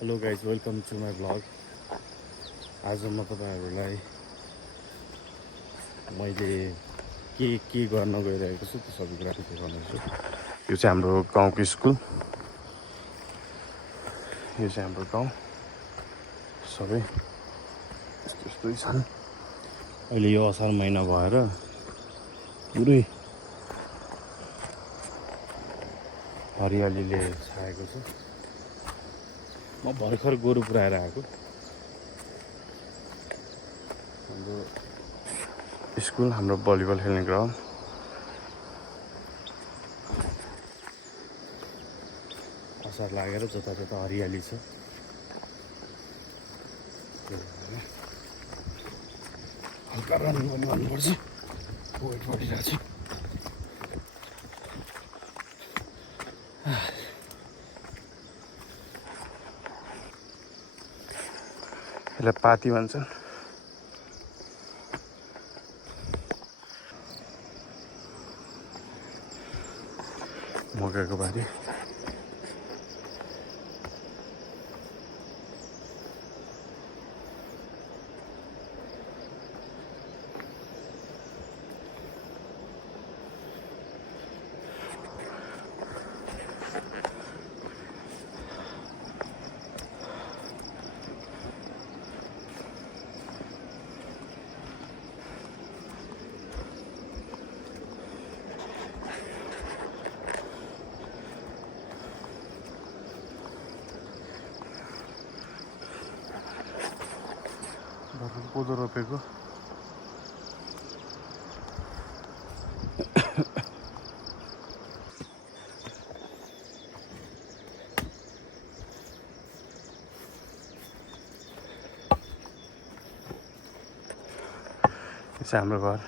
Hello guys, welcome to my blog. आज म तपाईँहरूलाई मैले के गर्न गइरहेको छु त्यो सबै कुरा देखाउनेछु। यो चाहिँ हाम्रो गाउँको स्कुल, यो चाहिँ हाम्रो गाउँ। सबै यस्तो यस्तै छन्। अहिले यो असार महिना भएर पुरै हरियालीले छाएको छ। म भर्खर गोरु पुऱ्याएर आएको। हाम्रो स्कुल, हाम्रो भलिबल खेल्ने ग्राउन्ड। असार लागेर जतातता हरियाली छ। हल्का रनिङ पनि गर्नुपर्छ, वेट बढिरहेको छ। यसलाई पाती भन्छन्। मकैको बारी। भर्खर कोदो रोपेको। यो चाहिँ हाम्रो घर।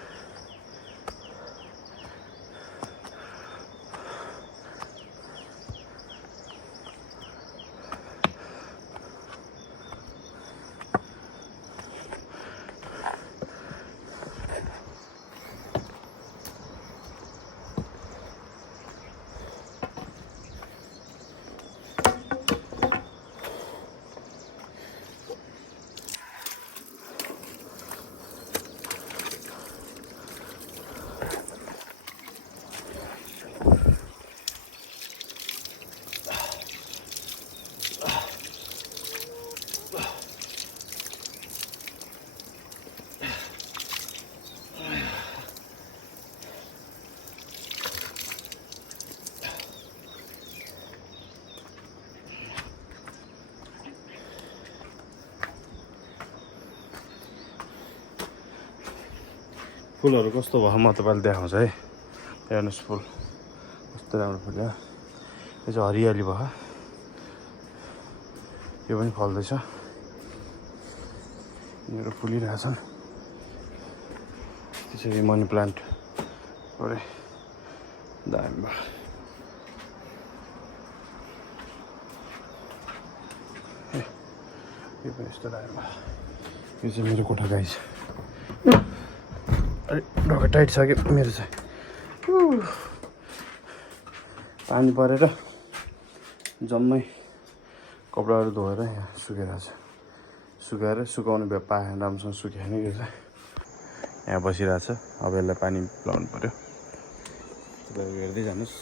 फुलहरू कस्तो भयो म तपाईँलाई देखाउँछु है। हेर्नुहोस् फुल कस्तो राम्रो फुल्यो। यो चाहिँ हरियाली भयो। यो पनि फल्दैछ, यिनीहरू फुलिरहेछन्। त्यसरी मनी प्लान्ट पुरै दामी भयो। यो पनि यस्तो दामी भयो। यो चाहिँ मेरो कोठा गाई छ। अरे ढोका टाइट छ कि मेरो चाहिँ। पानी परेर जम्मै कपडाहरू धोएर यहाँ सुकेर छ। सुकाएर सुकाउने भए पाएन, राम्रोसँग सुकेन। यो चाहिँ यहाँ बसिरहेछ। अब यसलाई पानी लाउनु पऱ्यो। तपाईँहरू हेर्दै जानुहोस्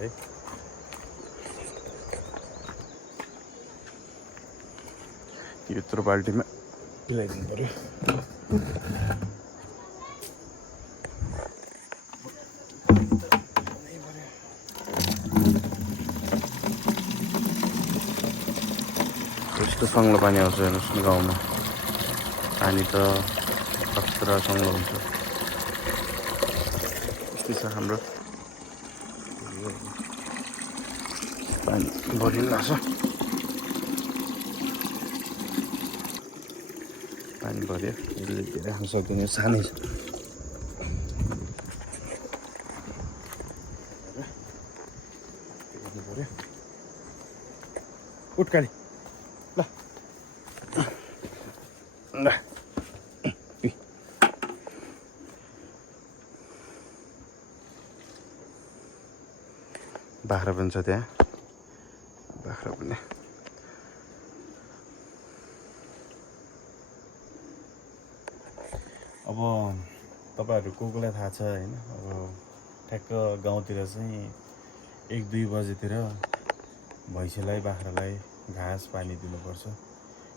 है। यत्रो बाल्टीमा मिलाइदिनु पऱ्यो। यस्तो सङ्लो पानी आउँछ हेर्नुहोस् न गाउँमा। पानी त खतरा सङ्लो हुन्छ। यस्तै छ हाम्रो पानी भरिरहेछ। पानी भर्यो, यसले धेरै खान सक्दैन, सानै छ। उठ काली ल ल। बाख्रा पनि छ त्यहाँ, बाख्रा पनि अब तपाईँहरू कोलाई थाहा छ होइन, अब ठ्याक्क गाउँतिर चाहिँ 1-2 बजेतिर भैँसीलाई बाख्रालाई घाँस पानी दिनुपर्छ।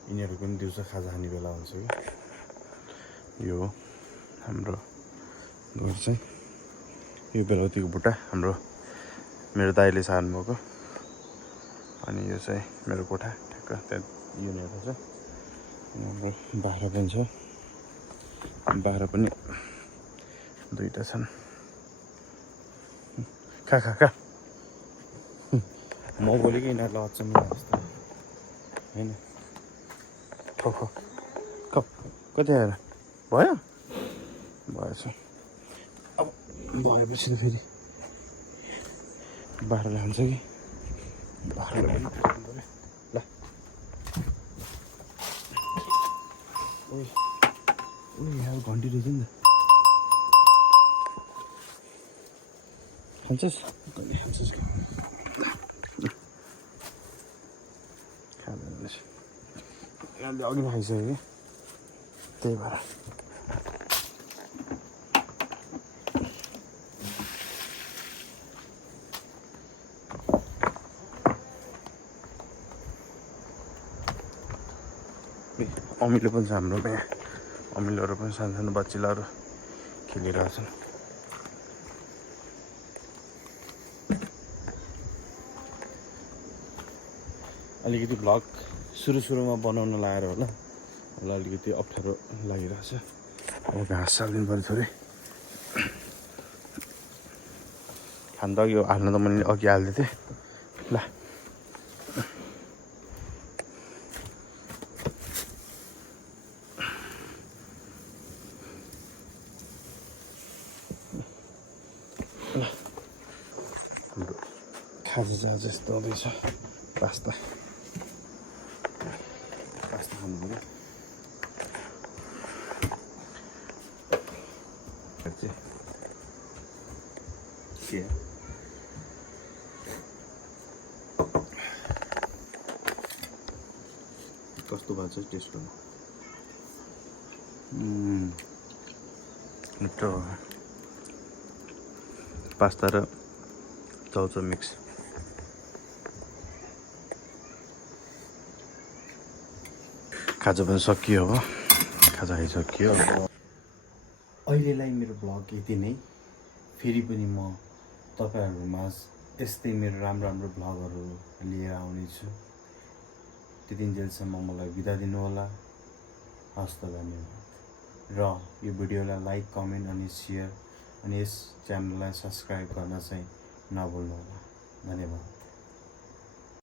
यिनीहरू पनि दिउँसो खाजा खाने बेला हुन्छ कि। यो हाम्रो घर चाहिँ यो बेलाउतीको बुट्टा हाम्रो मेरो दाइले सार्नुभएको। अनि यो चाहिँ मेरो कोठा ठ्याक्क त्यहाँ युनियन छ। हाम्रो बाख्रा पनि छ, बाख्रा पनि 2टा छन्। खा म बोलेको यिनीहरूलाई अचम्म जस्तो होइन। खो कति आएर भयो भएछ। अब भएपछि त फेरि बाख्राले खान्छ कि बाख्राले पनि पऱ्यो। ल यहाँ घन्टी रहेछ नि त, खान्छस् खान्छस् खाँदैन रहेछ। यहाँले अघि खाइसक्यो कि त्यही भएर। अमिलो पनि छ हाम्रो यहाँ, अमिलोहरू पनि सानो बच्चिलाहरू खेलिरहेको छन्। अलिकति भ्लग सुरुमा बनाउन लगाएर होला, मलाई अलिकति अप्ठ्यारो लागिरहेछ। अब घाँस हालिदिनु पऱ्यो थोरै। खान त अघि हाल्न त मैले अघि हालिदिएको थिएँ। ल हाम्रो खाजा चाहिँ यस्तो हुँदैछ। पास्ता खानु पऱ्यो। के कस्तो भएको छ टेस्ट गर्नु। मिठो पास्ता र चाउचाउ मिक्स। खाजा पनि सकियो, हो खाजा खाइसकियो। अहिलेलाई मेरो भ्लग यति नै। फेरि पनि म तपाईँहरूमाझ यस्तै मेरो राम्रो भ्लगहरू लिएर आउनेछु। त्यतिन्जेलसम्म मलाई बिदा दिनुहोला। हस्त धन्यवाद। र यो भिडियोलाई लाइक, कमेन्ट अनि सेयर अनि यस च्यानललाई सब्सक्राइब गर्न चाहिँ नभुल्नुहोला। धन्यवाद।